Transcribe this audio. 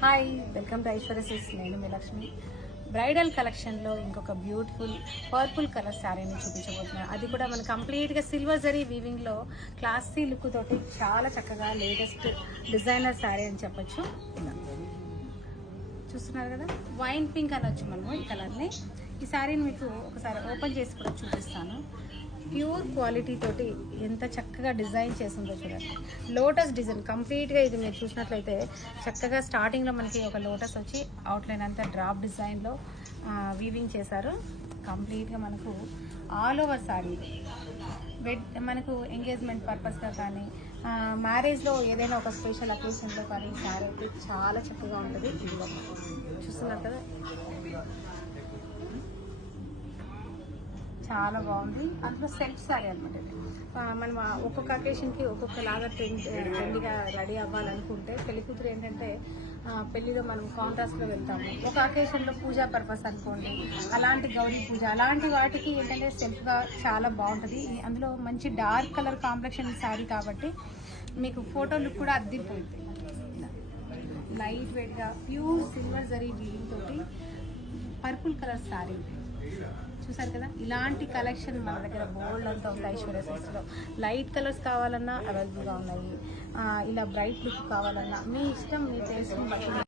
Hi, welcome to Aishwarya silks. నేను మీ Lakshmi. Bridal కలెక్షన్లో ఇంకొక బ్యూటిఫుల్ పర్పుల్ కలర్ శారీని చూపించబోతున్నాను. అది కూడా మన కంప్లీట్గా సిల్వర్ జరీ వీవింగ్లో క్లాసీ లుక్ తోటి చాలా చక్కగా లేటెస్ట్ డిజైనర్ శారీ అని చెప్పొచ్చు. చూస్తున్నారు కదా, వైన్ పింక్ అనొచ్చు మనము ఈ కలర్ని. ఈ శారీని మీకు ఒకసారి ఓపెన్ చేసి కూడా చూపిస్తాను. ప్యూర్ క్వాలిటీ తోటి ఎంత చక్కగా డిజైన్ చేసిందో చూడండి. లోటస్ డిజైన్ కంప్లీట్గా ఇది మీరు చూసినట్లయితే చక్కగా స్టార్టింగ్లో మనకి ఒక లోటస్ వచ్చి అవుట్లైన్ అంతా డ్రాప్ డిజైన్లో వీవింగ్ చేశారు. కంప్లీట్గా మనకు ఆల్ ఓవర్ శారీ మనకు ఎంగేజ్మెంట్ పర్పస్గా కానీ మ్యారేజ్లో ఏదైనా ఒక స్పెషల్ అకేషన్లో కానీ శారీ అయితే చాలా చక్కగా ఉంటుంది. ఇదిగో చూస్తున్నారు కదా, చాలా బాగుంది. అందులో సెల్ఫ్ శారీ అనమాట. ఇది మనం ఒక్కొక్క అకేషన్కి ఒక్కొక్కలాగా ట్రెండ్గా రెడీ అవ్వాలనుకుంటే పెళ్లి కూతురు ఏంటంటే పెళ్లిలో మనం కాంట్రాస్ట్లో వెళ్తాము. ఒక అకేషన్లో పూజా పర్పస్ అనుకోండి, అలాంటి గౌరీ పూజ అలాంటి వాటికి ఏంటంటే సెల్ఫ్గా చాలా బాగుంటుంది. అందులో మంచి డార్క్ కలర్ కాంప్లెక్షన్ శారీ కాబట్టి మీకు ఫోటో లుక్ కూడా అద్దిపోయింది. లైట్ వెయిట్గా ప్యూర్ సిల్వర్ జరీ వీవింగ్ తోటి పర్పుల్ కలర్ శారీ చూసారు కదా. ఇలాంటి కలెక్షన్ మన దగ్గర బోల్డ్ అంతా ఉంది ఐశ్వర్య సిల్క్స్లో. లైట్ కలర్స్ కావాలన్నా అవైలబుల్గా ఉన్నాయి, ఇలా బ్రైట్ లుక్ కావాలన్నా మీ ఇష్టం, మీ టేస్ట్ని బట్టి